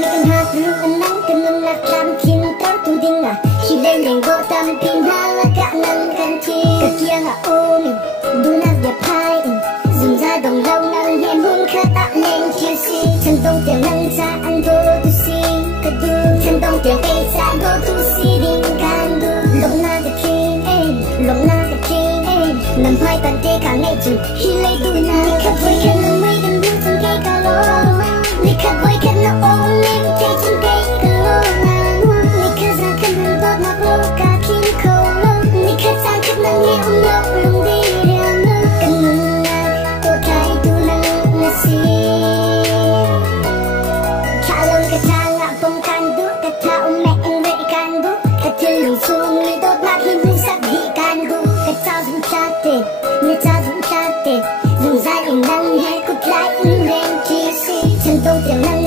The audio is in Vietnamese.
mi kan hat lu anang kan nak lam kin tar tu dinga khi lên đèn go tam pin hala ka nan kan chi ka kia ha omi du nak ya pai dùng ra đồng lâu năng hẹn hôn khá tạ lên chia si chân tông tiểu năng ra ăn go tu si ka du chân tông tiểu cây ra go tu si ding kan du lộng na ka king lộng na ka king nằm hai tận tê cả ngày chừng khi lấy tu na ni khắp với khăn nằm mây gần bước trong cây cà lô ni khắp với khăn nó ôm lên cây trong cây cà lô ni khắp ra khăn nằm tốt mặc lô cả kim khâu lô ni khắp ra khắp nằm nghe ôm lô lùng đi riêng lô cần nằm na tôi thay tu năng na si cha lông cái cha ngạ bông can đúc cái cha ôm mẹ anh vậy can đúc cái chân lùng xuống li tốt nát hi bu sắc hi can đúc cái cha dùng cha tê người cha dùng cha tê dùng ra in năng hay cút lại in đen chi si chân tôi tiểu năng